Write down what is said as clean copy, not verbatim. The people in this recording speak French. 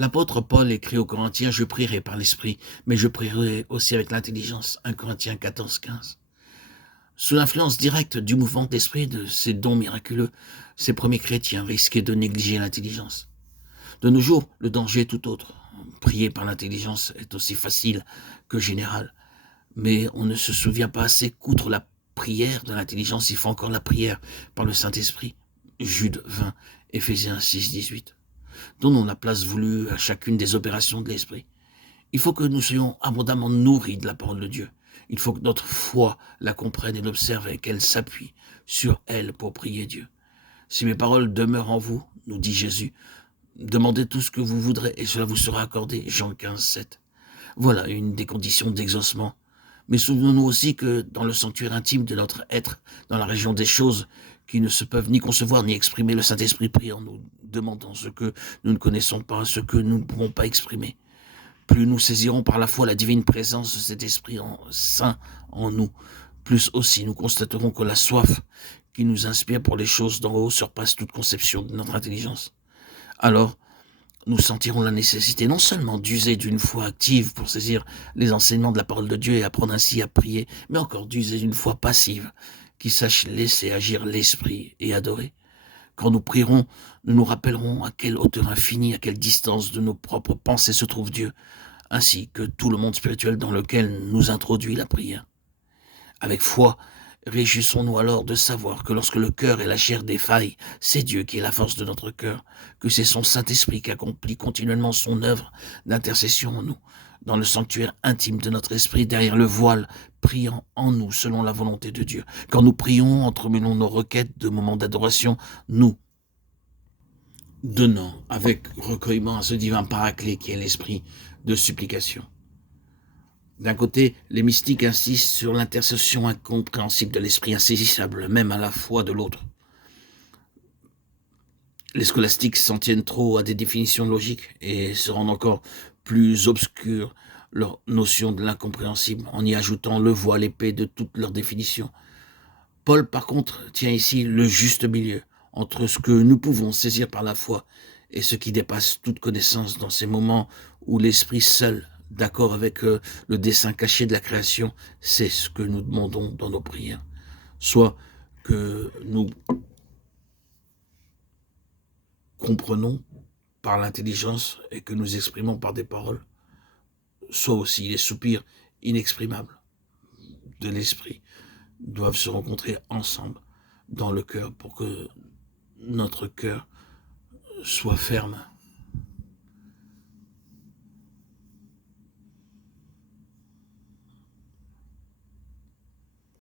L'apôtre Paul écrit aux Corinthiens, je prierai par l'Esprit, mais je prierai aussi avec l'intelligence. 1 Corinthiens 14, 15. Sous l'influence directe du mouvement d'esprit de ces dons miraculeux, ces premiers chrétiens risquaient de négliger l'intelligence. De nos jours, le danger est tout autre. Prier par l'intelligence est aussi facile que général. Mais on ne se souvient pas assez qu'outre la prière de l'intelligence, il faut encore la prière par le Saint-Esprit. Jude 20, Éphésiens 6, 18. Donnons la place voulue à chacune des opérations de l'Esprit. Il faut que nous soyons abondamment nourris de la parole de Dieu. Il faut que notre foi la comprenne et l'observe et qu'elle s'appuie sur elle pour prier Dieu. Si mes paroles demeurent en vous, nous dit Jésus, demandez tout ce que vous voudrez et cela vous sera accordé. Jean 15, 7. Voilà une des conditions d'exaucement. Mais souvenons-nous aussi que dans le sanctuaire intime de notre être, dans la région des choses qui ne se peuvent ni concevoir ni exprimer, le Saint-Esprit prie en nous, demandant ce que nous ne connaissons pas, ce que nous ne pourrons pas exprimer. Plus nous saisirons par la foi la divine présence de cet Esprit saint en nous, plus aussi nous constaterons que la soif qui nous inspire pour les choses d'en haut surpasse toute conception de notre intelligence. Alors, nous sentirons la nécessité non seulement d'user d'une foi active pour saisir les enseignements de la parole de Dieu et apprendre ainsi à prier, mais encore d'user d'une foi passive qui sache laisser agir l'esprit et adorer. Quand nous prierons, nous nous rappellerons à quelle hauteur infinie, à quelle distance de nos propres pensées se trouve Dieu, ainsi que tout le monde spirituel dans lequel nous introduit la prière. Avec foi, réjouissons-nous alors de savoir que lorsque le cœur et la chair défaillent, c'est Dieu qui est la force de notre cœur, que c'est son Saint-Esprit qui accomplit continuellement son œuvre d'intercession en nous, dans le sanctuaire intime de notre esprit, derrière le voile, priant en nous selon la volonté de Dieu. Quand nous prions, entremêlons nos requêtes de moments d'adoration, nous donnant avec recueillement à ce divin paraclet qui est l'esprit de supplication. D'un côté, les mystiques insistent sur l'intercession incompréhensible de l'esprit insaisissable, même à la foi de l'autre. Les scolastiques s'en tiennent trop à des définitions logiques et se rendent encore plus obscures leur notion de l'incompréhensible en y ajoutant le voile épais de toutes leurs définitions. Paul, par contre, tient ici le juste milieu entre ce que nous pouvons saisir par la foi et ce qui dépasse toute connaissance dans ces moments où l'esprit seul, d'accord avec le dessein caché de la création, c'est ce que nous demandons dans nos prières. Soit que nous comprenons par l'intelligence et que nous exprimons par des paroles, soit aussi les soupirs inexprimables de l'esprit doivent se rencontrer ensemble dans le cœur pour que notre cœur soit ferme